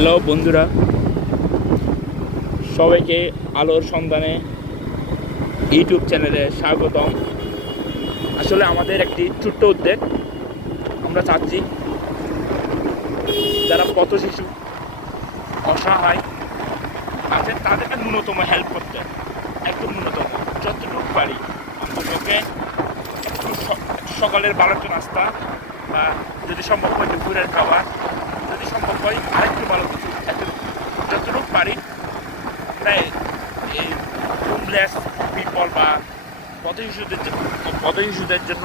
Hello বন্ধুরা, সবাইকে আলোর সন্ধানে ইউটিউব চ্যানেলে স্বাগতম। আসলে আমাদের একটি ছোট্ট উদ্যোগ। আমরা চাচ্ছি যারা পথ শিশু অসহায় আছে তাদেরকে ন্যূনতম হেল্প করতে, একদম ন্যূনতম যতটুকু পারি অন্ততকে একটু সকালের ভালো নাস্তা, বা যদি সম্ভব হয় দুপুরের খাবার, যদি সম্ভব হয় আরেকটু ভালো কিছু, যতটুকু পারি আমরা এই হোমলেস পিপল বা পথ শিশুদের জন্য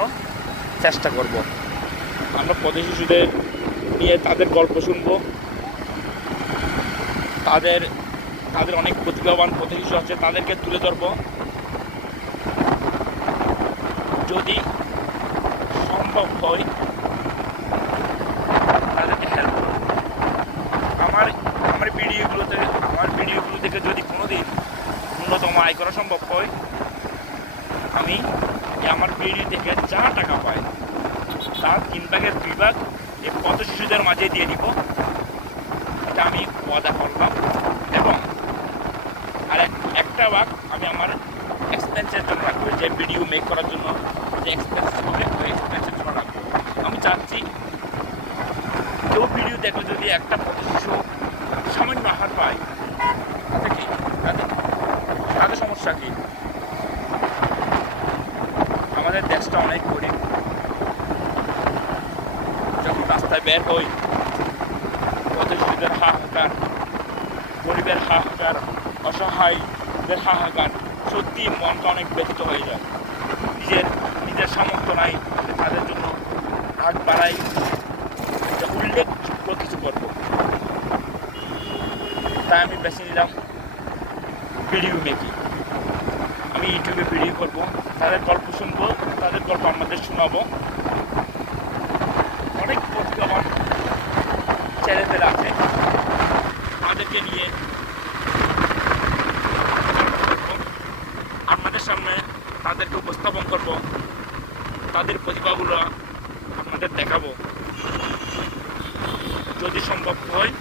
চেষ্টা করব। আমরা পথ শিশুদের নিয়ে তাদের গল্প শুনবো। তাদের তাদের অনেক প্রতিভাবান পথ শিশু আছে, তাদেরকে তুলে ধরবো। যদি সম্ভব হয় তাদেরকে হেল্প করবো। আমার আমার ভিডিওগুলো থেকে যদি কোনোদিন ন্যূনতম আয় করা সম্ভব হয়, আমি আমার ভিডিও থেকে যা টাকা পাই তার 3/2 এই পথ শিশুদের মাঝে দিয়ে দিব। এটা আমি ওয়াদা করলাম। এবং আর একটা ভাগ আমি আমার এক্সপেন্সের জন্য রাখবো, যে ভিডিও মেক করার জন্য যে এক্সপেন্স হবে ওই এক্সপেন্সের জন্য রাখবো। আমি চাচ্ছি কেউ ভিডিও দেখলে যদি একটা পথ শিশু সামান্য আহার পায়, তাতে কি তাদের সমস্যা কি? আমাদের দেশটা অনেক গরিব। যখন রাস্তায় বের হই, পথ শিশুদের হাহাকার, গরিবের হাহাকার, অসহায়দের হাহাকার, সত্যি মনটা অনেক ব্যথিত হয়ে যায়। নিজের সামর্থ্য নাই, তাদের জন্য হাত বাড়াই, যে উল্লেখযোগ্য কিছু করবো। তাই আমি বেছে নিলাম ভিডিও মেকিং। আমি ইউটিউবে ভিডিও করবো, তাদের গল্প শুনবো, তাদের গল্প আমাদের শোনাবো। অনেক প্রতিভাবান ছেলেপেলে আছে, তাদেরকে নিয়ে আপনাদের সামনে তাদেরকে উপস্থাপন করব, তাদের প্রতিভাগুলো আপনাদের দেখাবো। যদি সম্ভব হয়